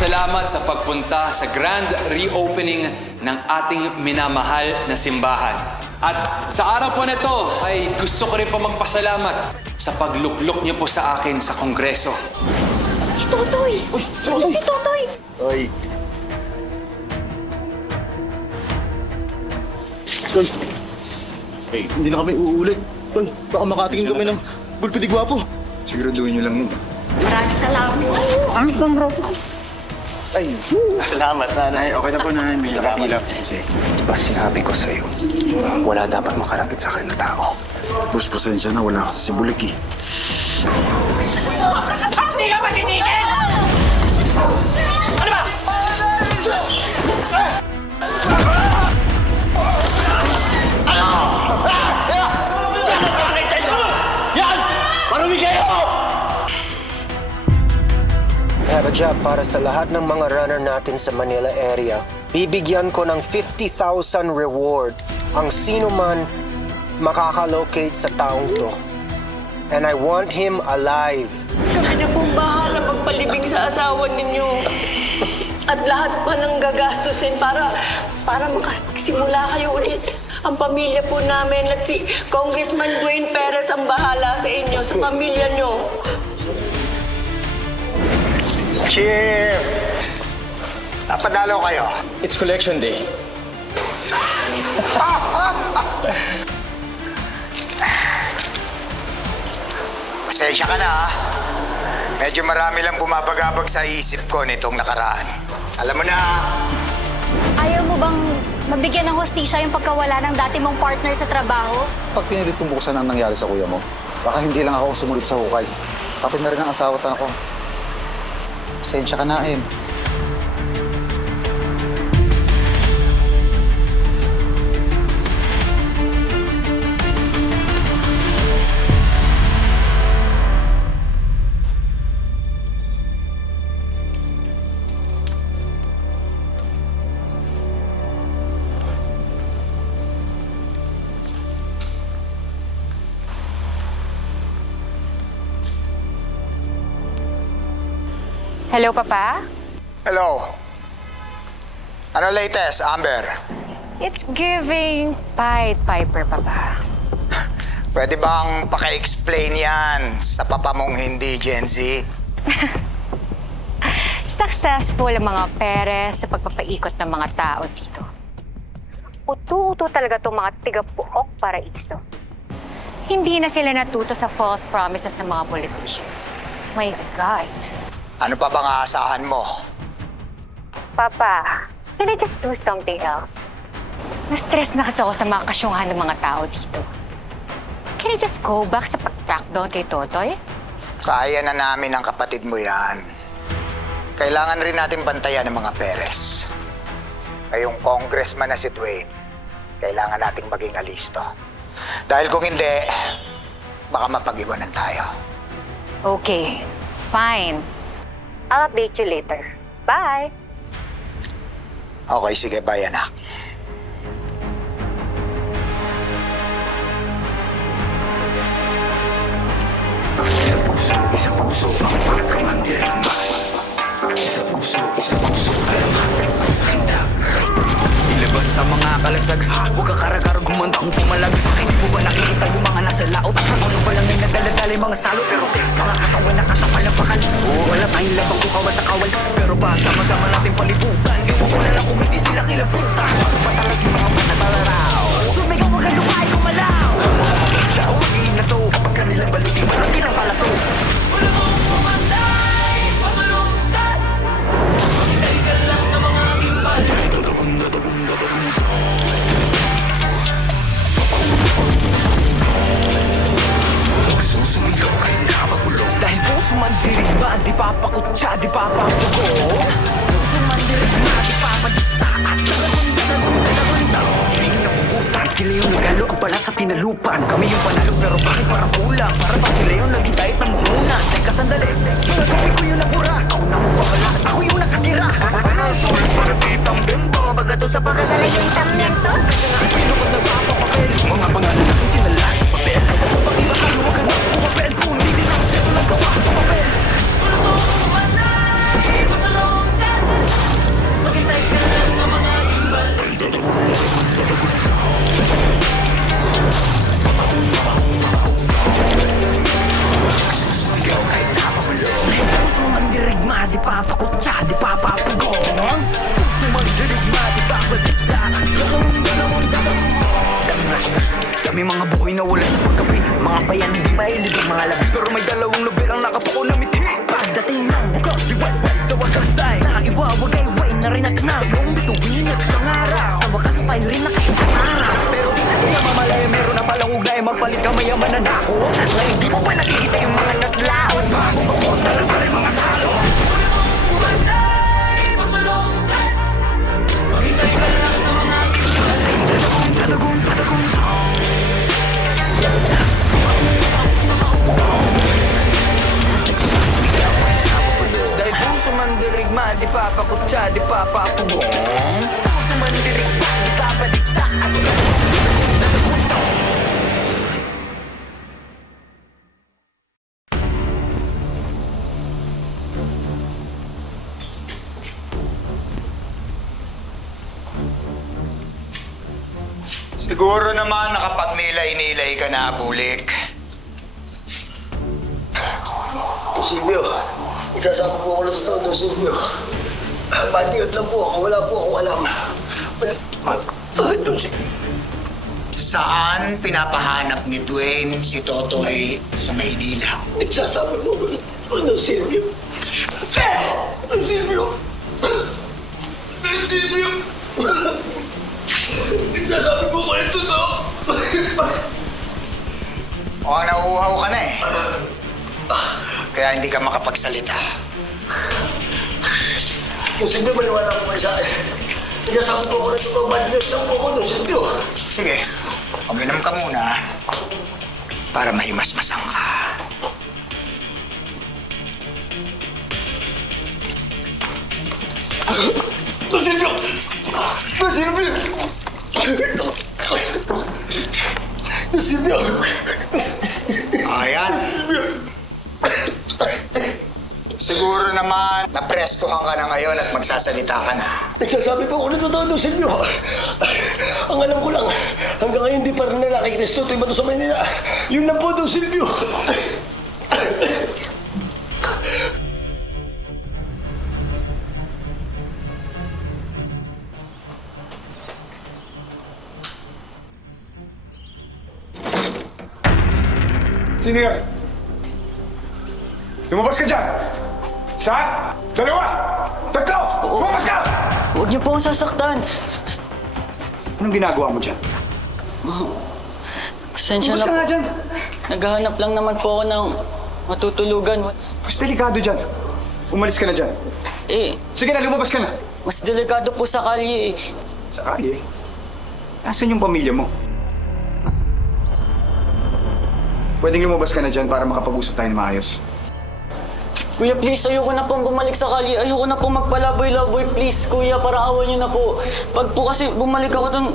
salamat sa pagpunta sa grand reopening ng ating minamahal na simbahan. At sa araw po nito ay gusto ko rin po magpasalamat sa pagluklok niyo po sa akin sa Kongreso. Si Totoy! Uy! Si Totoy! Ay! Toy! Hey. Hindi na kami uulit. Toy, baka makatingin kami ng bulpidi gwapo. Siguraduhin nyo lang yun. Maraming salamat. Ang bro. Ay, salamat, nanay. Okay na po, nanay. May nakapilap. Sige. Diba sinabi ko sa'yo, wala dapat makalapit sa akin na tao. Bus, pasensya na. Wala kasi si Bulik eh. Hindi ka matitigil! Ano ba? I have a job para sa lahat ng mga runner natin sa Manila area. Bibigyan ko ng 50,000 reward ang sino man makakalocate sa taong to. And I want him alive. Kami na pong bahala magpalibing sa asawa ninyo. At lahat pa ng gagastusin para makapagsimula kayo ulit. Ang pamilya po namin at si Congressman Dwayne Perez ang bahala sa inyo, sa pamilya nyo. Chief! Napadalo kayo. It's collection day. Pasensya ka na, ha? Medyo marami lang bumabagabag sa isip ko nitong nakaraan. Alam mo na, Ayaw mo bang mabigyan ng hostisya yung pagkawala ng dati mong partner sa trabaho? Pag pinilit kong buksan ang nangyari sa kuya mo, baka hindi lang ako sumunod sa hukay. Pati na rin ang asawa at anak ko. Pasensya ka na, Em. Hello, Papa? hello. Ano latest, Amber? It's giving Pied Piper, Papa. Pwede bang paka-explain yan sa papa mong hindi Gen Z? Successful ang mga Perez sa pagpapaikot ng mga tao dito. Utu-uto talaga itong mga tiga-puok paraiso. Hindi na sila natuto sa false promises ng mga politicians. My God. Ano pa bang aasahan mo? Papa, can I just do something else? Na-stress na kasi ako sa mga kasyungan ng mga tao dito. Can I just go back sa pag-track down kay Totoy? Kaya na namin ang kapatid mo yan. Kailangan rin natin bantayan ng mga Perez. Ngayong congressman na si Dwayne, kailangan nating maging alisto. Dahil kung hindi, baka mapag-iwanan tayo. Okay, fine. I'll update you later. Bye! Okay, sige, bye anak. Isa puso ang pagkamandir ng bahay. Isa puso ang handa. Ilabas sa mga kalasag, huwag kang karagarag humanda kung pumalag. Hindi mo ba nakikita yung mga nasa laot? Ano ba lang yung nagdala-dala yung mga salot? Mga katawan na katapal ng bakal. Wala tayong labang kung kawa sa kawal. Pero ba sama-sama natin palibutan? Ewan ko na lang kung hindi sila kilabutan. Patalas yung mga panatalaraw. Sumigaw wag kang lumay kumalaw. Siya ang magiging naso kapag kanilang baliting malaki ng palaso. Wala mong pumatay, pasulungkat. Hintay ka lang ng mga gimbal. Susumigaw kayo na mabulong. Dahil puso man dirigma, di papakutsa, di papapugo. Puso man dirigma, di papadikta. At nalagunda. Sila yung napuputan, sila yung nagalo. Ang balat sa tinalupan. Kami yung panalo, pero bakit parang kulang? Para ba sila yung nagitahit ng muhunan? Teka sandali, gagawin ko yung nabura. Ako na mabakala, ako yung nakatira. Panasol, para ditang bento. Bagato sa pagkasala yung tamyento. Kasi nga sino ko nagpapapapel. Mga pangalan natin tinala sa papel. Pag di mahalo, wag ka na pumapel. Kung hindi din ang seto nagawa sa papel. Wala ko manay, pasalongkat. mailib ang mga labi, pero may dalawang lubid ang nakapuko na mithi. Pagdating ng bukang liwayway sa wakas ay nakaiwawagayway na rin at nagawang bituin at isang araw. Sa wakas tayo rin nakaisang araw, pero di natin namamalaya, meron na palang ugnay. Magpalit ka mayaman na nako. Ngayon di mo ba nakikita yung mga naslaon? Bago magpunta lang pala yung mga salo. Maghintay ka lang ng mga Tadagong dahil puso man dirigma, di papakutsa, di papapugong. Puso man dirigma, di papadikta. Siguro naman nakapagmilay-nilay ka na, Bulik. Silvio, nagsasabi po ako na totoo, Silvio. Badiot lang po ako, wala po akong alam. Saan pinapahanap ni Dwayne si Totoy sa Maynila? Nagsasabi po ako na totoo, Silvio. Silvio! Silvio! Nagsasabi po ako na totoo. Mukhang nauuhaw ka na eh. Kaya hindi ka makapagsalita. Silvio, maniwala po kayo sa akin. Nagsasabi po ako na totoo, badiot lang po ako, Silvio. Sige, uminom ka muna para mahimasmasan ka. Silvio! Silvio! Silvio! Ayan. Siguro naman napreskohan ka na ngayon at magsasalita ka na. Nagsasabi po ako na totoo, Silvio. Ang alam ko lang, hanggang ngayon di pa rin nila kay Cristo ito iba to sa Manila. Yun lang po, Silvio. Sino yan? Lumabas ka dyan! Isa! Dalawa! Tatlo! Lumabas ka! Huwag niyo po akong sasaktan. Anong ginagawa mo dyan? Pasensya Lumabas ka na na po. dyan! Naghahanap lang naman po ako ng matutulugan. Mas delikado dyan. Umalis ka na dyan. Eh, Sige na, lumabas ka na. mas delikado po sa kalye eh. Sa kalye? Nasaan yung pamilya mo? Pwedeng lumabas ka na dyan para makapag-usap tayo ng maayos. Kuya, please, ayoko na pong bumalik sa kalye. Ayoko na pong magpalaboy-laboy. Please, kuya, para awan niyo na po. Pag po kasi bumalik ako dun,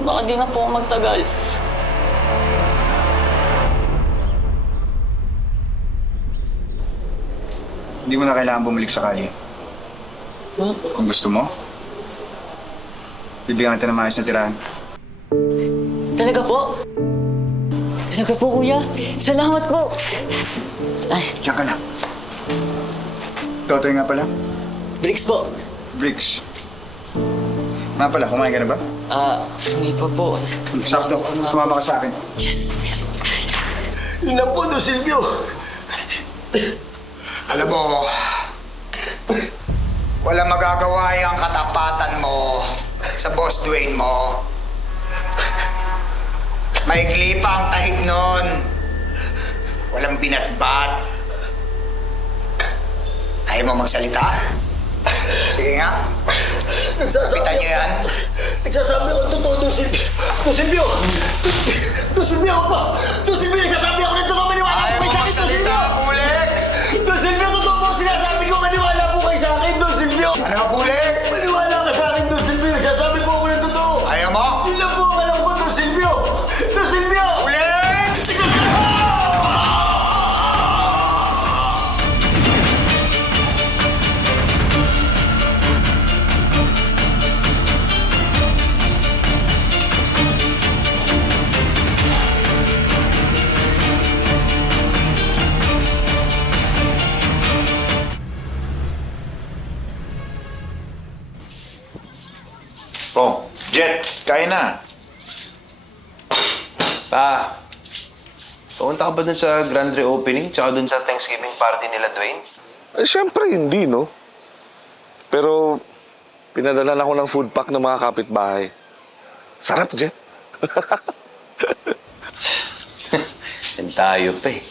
baka di na po ako magtagal. Hindi mo na kailangan bumalik sa kalye. Huh? Kung gusto mo, bibigyan kita ng maayos na tirahan. Talaga po? Talaga po, kuya. Salamat po. Ay, Diyan ka na. Totoy nga pala. Bricks po. Bricks. Nga pala, kumain ka na ba? Hindi pa po. Sakto, sumama ka sa akin. Yes. Yun lang po, Silvio. Alam mo, wala magagawa yung katapatan mo sa boss Dwayne mo. Maikli pa ang tahig nun. Walang binatbat. Ayaw mo magsalita? Sige nga. Kapitan niyo yan. Nagsasabi ako ng totoo, Silvio. Silvio! Silvio ako po! Silvio, nagsasabi ako ng totoo, maniwala po Ayaw kayo mo sa akin, magsalita, Bulik! Silvio, totoo po ang sinasabi ko, maniwala po kayo sa akin, Silvio! Ano, Bulik? Maniwala ka sa akin, Silvio, nagsasabi po ako ng totoo! Ayaw mo? Yun lang po ang alam ko, Silvio! Silvio! Bulik! Oh, Jet, kain na. Pa, Pupunta ka ba dun sa grand reopening tsaka dun sa Thanksgiving party nila, Dwayne? Eh, syempre hindi, no? Pero, pinadala ako ng food pack ng mga kapitbahay. Sarap, Jet. Yan tayo pa eh.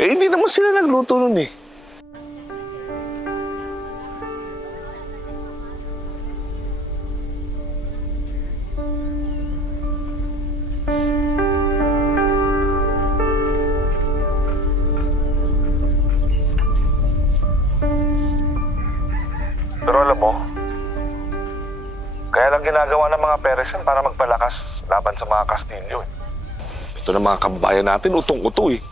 Eh, hindi naman sila nagluto nun eh. Pero alam mo, kaya lang ginagawa ng mga Perez yan para magpalakas laban sa mga Kastilyo eh. Ito na mga kabayan natin, utong-uto eh.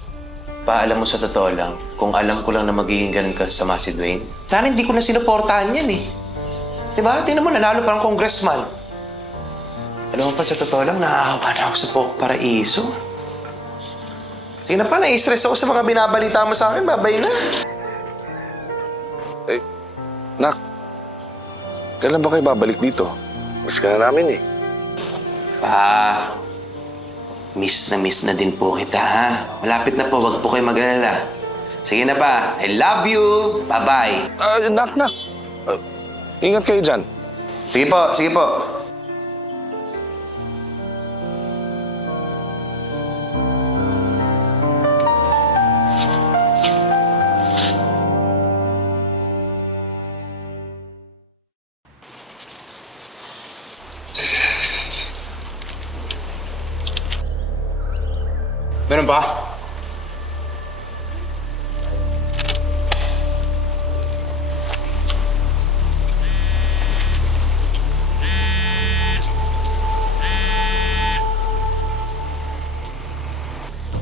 Paalam mo sa totoo lang, kung alam ko lang na magiging ganun kasama si Dwayne, sana hindi ko na sinuportahan yan eh. Diba? Tingnan mo, nanalo parang congressman. Alam mo pa, sa totoo lang, naahawa na ako sa Paraiso. Tingnan pa, na-stress ako sa mga binabalita mo sa akin, babay na. Eh, Nak, kailan ba kayo babalik dito? Miss ka na namin eh. Pa, miss na din po kita, ha? Malapit na po, wag po kayo mag-alala. Sige na pa, I love you! Bye-bye! Nak. Ingat kayo dyan. Sige po, sige po. Meron ba?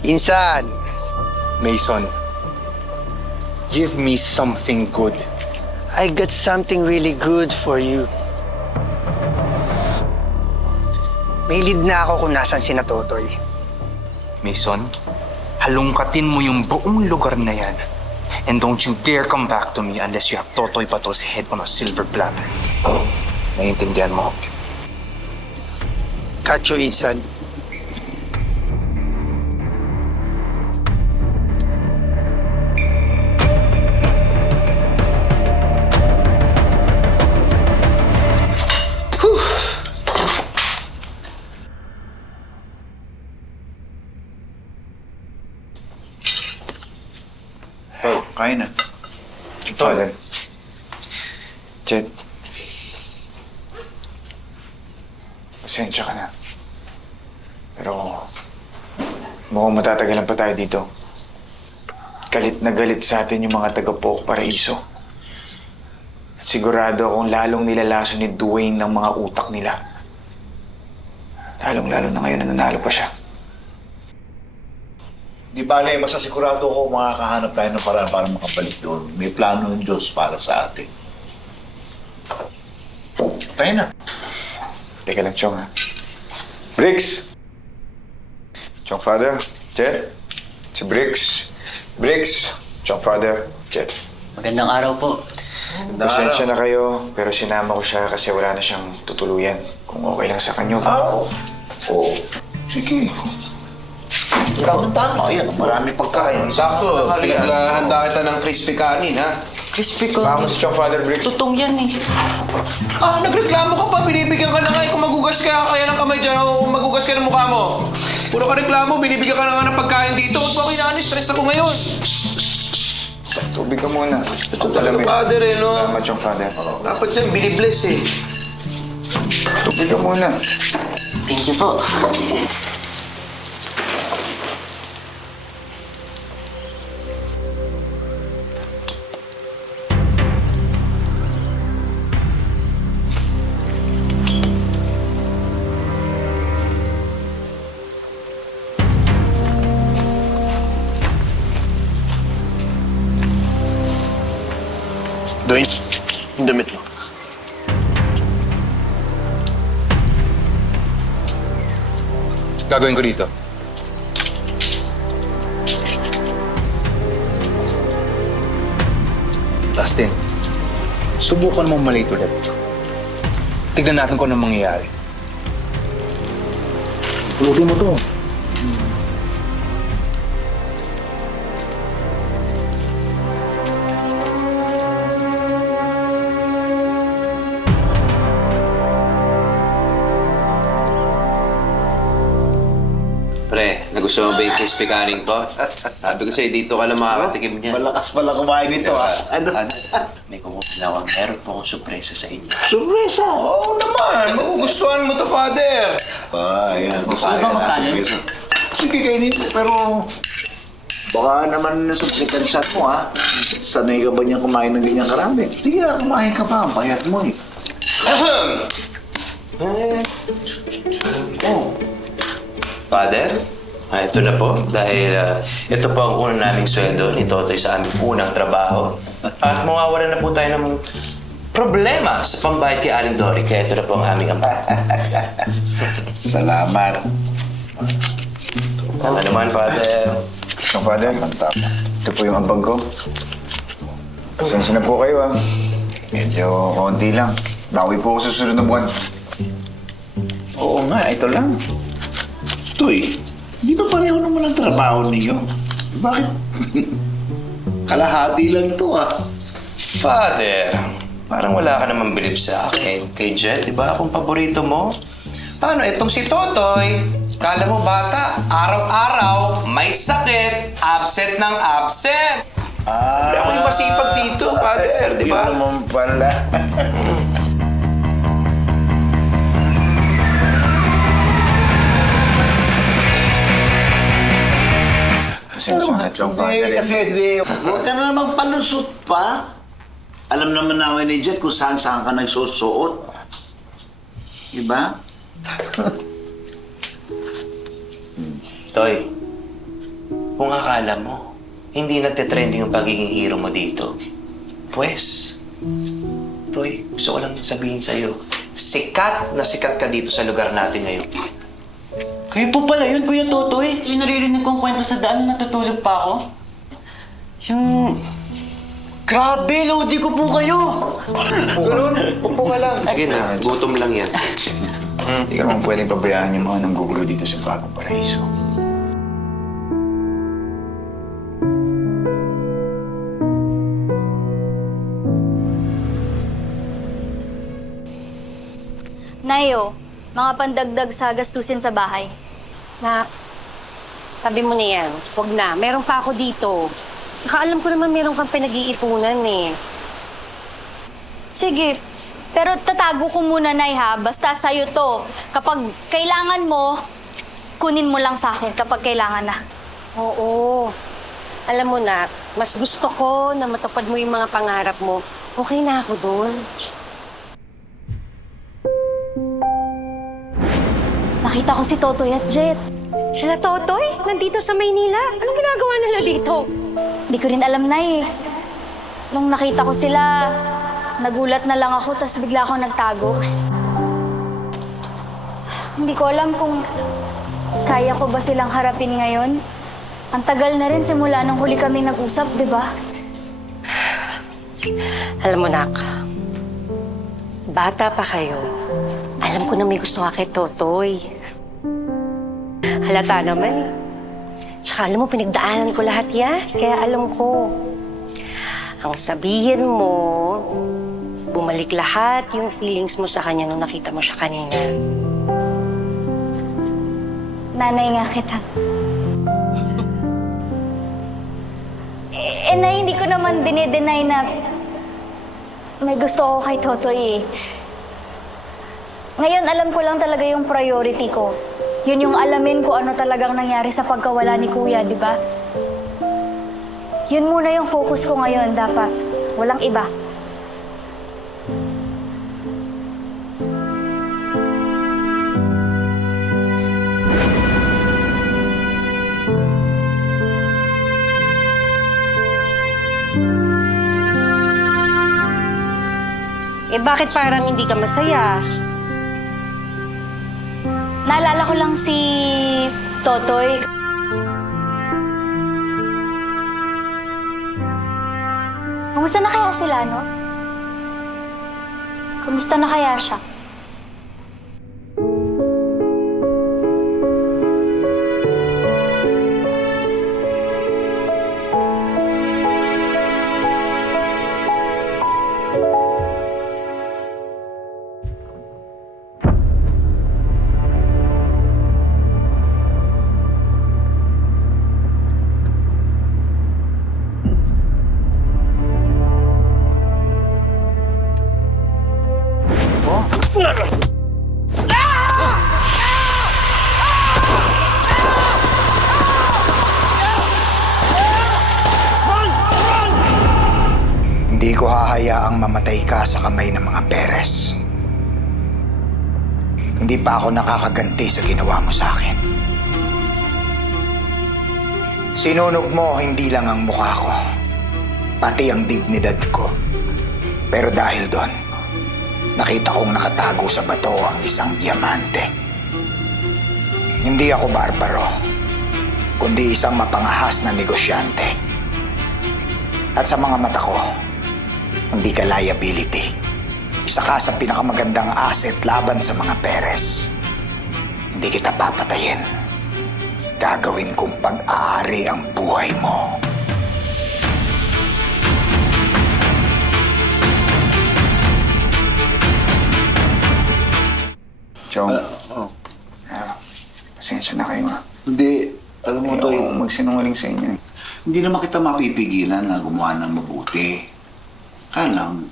Insan, Mason, give me something good. I got something really good for you. May lead na ako kung nasan si Totoy. Mason, halungkatin mo yung buong lugar na yan. And don't you dare come back to me unless you have Totoy Patol's head on a silver platter. Naiintindihan mo? Catch you, Insan. Kain na. Father. Jet. Pasensya ka na. Pero mukhang matatagalan pa tayo dito. Galit na galit sa atin yung mga taga-Pook Paraiso. At sigurado akong lalong nilalaso ni Dwayne ng mga utak nila. Lalong-lalo na ngayon na nanalo pa siya. Di bale, masasigurado ko makakahanap tayo ng paraan para makabalik doon. May plano ng Diyos para sa atin. Tayo na. Teka lang, Chong, ha? Briggs! Chong Father, Jet. Si Briggs. Briggs, Chong Father, Jet. Magandang araw po. Pasensya na kayo, pero sinama ko siya kasi wala na siyang tutuluyan. Kung okay lang sa kanyo. Oo. Sige. Tama. Ayan, marami pagkain. Sakto, pinaghahanda kita ng crispy kanin, ha? Crispy ko. Vamos, Chong Father Briggs. Tutong yan eh. Ah, nagreklamo ka pa, binibigyan ka na nga kung magugas ka kaya ng kamay dyan o magugas ka ng mukha mo. Puro ka reklamo, binibigyan ka na nga ng pagkain dito. Huwag mo kinaan, stress ako ngayon. Tubig ka muna. Ito talaga, Father, eh, no? Salamat, Chong Father. Dapat dyan, binibless eh. Tubig ka muna. Thank you po. Dwayne, yung damit mo. Gagawin ko dito. Dustin, subukan mo maliit ulit. Tignan natin kung anong mangyayari. Pulutin mo to. Gusto mo ba yung crispy kanin ko? Sabi ko sa'yo, dito ka lang makakatikim niya. Malakas pala kumain nito, ah. Ano? May kumupinawa. Meron po akong sorpresa sa inyo. Surpresa! Oo naman! Magugustuhan mo to, Father! Yan. Gusto Gusto ko ba magkanin? Sige, kainin ko, pero... Baka naman nasuplikan chat mo, ha? Sanay ka ba niya kumain ng ganyan karami? Sige na, kumain ka pa. Ang payat mo, eh. Father, ito na po. Dahil ito po ang unang naming sweldo ni Totoy sa aming unang trabaho. At mawawalan na po tayo ng problema sa pambayad kay Aling Dory. Kaya ito na po ang aming ampa. Salamat. Ano naman, Father? So, Father, ito po yung ambag ko. Pasensya na po kayo, ah. Medyo konti lang. Bawi po ako sa susunod na buwan. Oo nga, ito lang. Tuy, di ba pareho naman ang trabaho niyo? Bakit? Kalahati lang to, ah. Father, parang wala ka naman bilib sa akin. Kay Jet, di ba akong paborito mo? Paano, itong si Totoy, kala mo bata, araw-araw, may sakit, absent ng absent. Wala akong masipag dito, Father, di ba? Yun naman pala. Pasensya na po, Father. Kasi hindi. Huwag ka na namang palusot pa. Alam naman namin ni Jet kung saan-saan ka nagsusuot. Diba? Toy, kung akala mo, hindi nagtitrending yung pagiging hero mo dito, pues, Toy, gusto ko lang sabihin sa'yo, sikat na sikat ka dito sa lugar natin ngayon. Kayo po pala yun, Kuya Totoy. Yung naririnig kong kwento sa daan, natutulog pa ako. Yung... Grabe, Lodi ko po kayo! Upo ka lang. Sige na, gutom lang yan. Hindi ka naman pwedeng pabayaan yung mga nanggugulo dito sa bagong paraiso. Nayo, mga pandagdag sa gastusin sa bahay. Nak, sabi mo na yan. Huwag na. Meron pa ako dito. Saka alam ko naman meron kang pinag-iipunan eh. Sige, pero tatago ko muna, Nay, ha? Basta sa'yo to. Kapag kailangan mo, kunin mo lang sa akin kapag kailangan na. Oo. Alam mo na, mas gusto ko na matupad mo yung mga pangarap mo. Okay na ako doon. Nakita ko si Totoy at Jet. Sila Totoy? Nandito sa Maynila? Anong ginagawa nila dito? Hindi ko rin alam, Nay. Nung nakita ko sila, nagulat na lang ako, tapos bigla ako nagtago. Hindi ko alam kung kaya ko ba silang harapin ngayon. Ang tagal na rin simula nung huli kami nag-usap, di ba? Alam mo, Nak, bata pa kayo. Alam ko na may gusto ka kay Totoy. Halata naman eh. Tsaka alam mo, pinagdaanan ko lahat yan. Kaya alam ko. Ang sabihin mo, bumalik lahat yung feelings mo sa kanya nung nakita mo siya kanina. Nanay nga kita. Nay, hindi ko naman dine-deny na may gusto ko kay Totoy eh. Ngayon, alam ko lang talaga yung priority ko. Yun yung alamin kung ano talagang nangyari sa pagkawala ni Kuya, di ba? Yun muna yung focus ko ngayon, dapat. Walang iba. Eh bakit parang hindi ka masaya? Naalala ko lang si Totoy. Kumusta na kaya sila, no? Kumusta na kaya siya? ko hahayaang mamatay ka sa kamay ng mga Perez. Hindi pa ako nakakaganti sa ginawa mo sa akin. Sinunog mo hindi lang ang mukha ko, pati ang dignidad ko. Pero dahil doon, nakita kong nakatago sa bato ang isang diamante. Hindi ako barbaro, kundi isang mapangahas na negosyante. At sa mga mata ko, hindi ka liability. Isa ka sa pinakamagandang asset laban sa mga Perez. Hindi kita papatayin. Gagawin kong pag-aari ang buhay mo. Chong, pasensya na kayo ha. Hindi, alam mo to, magsinungaling sa inyo. hindi naman kita mapipigilan na gumawa ng mabuti. Kaya lang,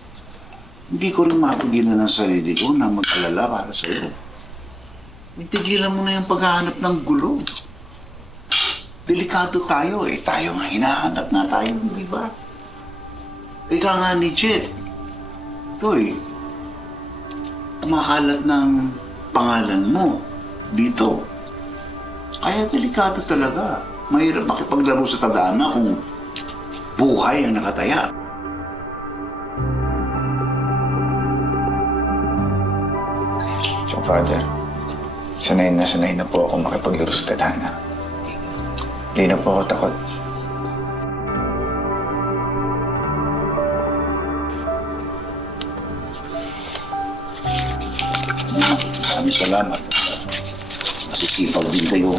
hindi ko rin mapigilan ng sarili ko na mag-alala para sa iyo. Tigilan mo na yung paghahanap ng gulo. Delikado tayo eh. Tayo nga, hinahanap nga tayo, di ba? Ika nga ni Jet. Ito eh, kumakalat ng pangalan mo dito. Kaya delikado talaga. Mahirap makipaglaro sa tadhana kung buhay ang nakataya. So, Father, sanay na po ako makipaglaro sa tadhana. Hindi na po ako takot. Maraming salamat. Masisipag din kayo.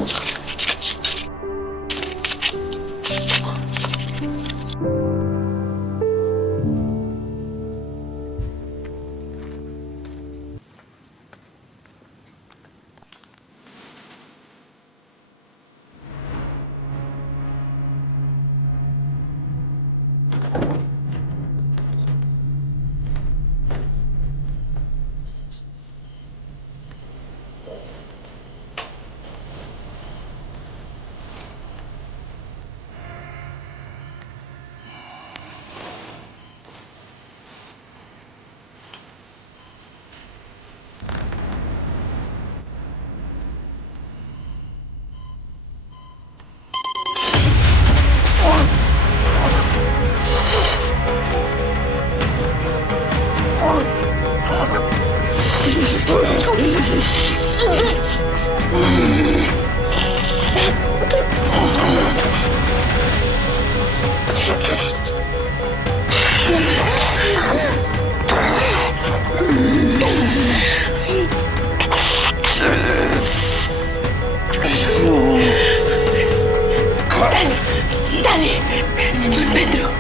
Dali! Si Don Pedro!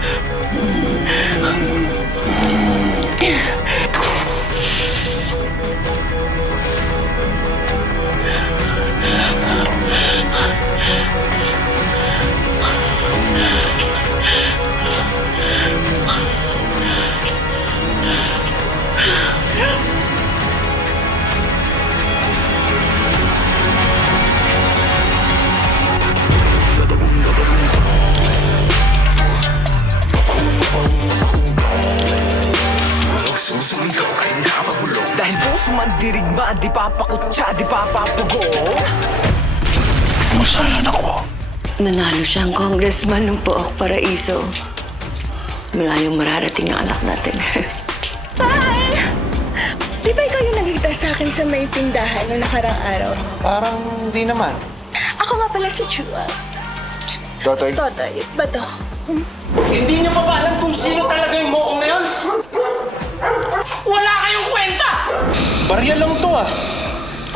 Dahil puso man dirigma, di papakutsa, di papapugo. Masaya na ko. Nanalo siyang congressman ng Pook Paraiso. Malayong mararating ang anak natin. Tay! Di ba ikaw yung nagligtas sa akin sa may tindahan noong nakarang araw? Parang di naman. Ako nga pala si Chua. Totoy? Totoy, ba to? Hindi niyo pa ba alam kung sino talaga yung mokong na yun? Wala kayong kwenta! Barya lang to ah.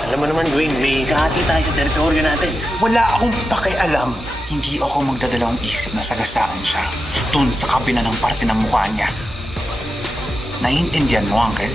Alam mo naman, Dwayne, may kahati tayo sa teritoryo natin. Wala akong pakialam. Hindi ako magdadalawang isip na sagasaan siya dun sa kabila ng parte ng mukha niya. Naiintindihan mo, Uncle?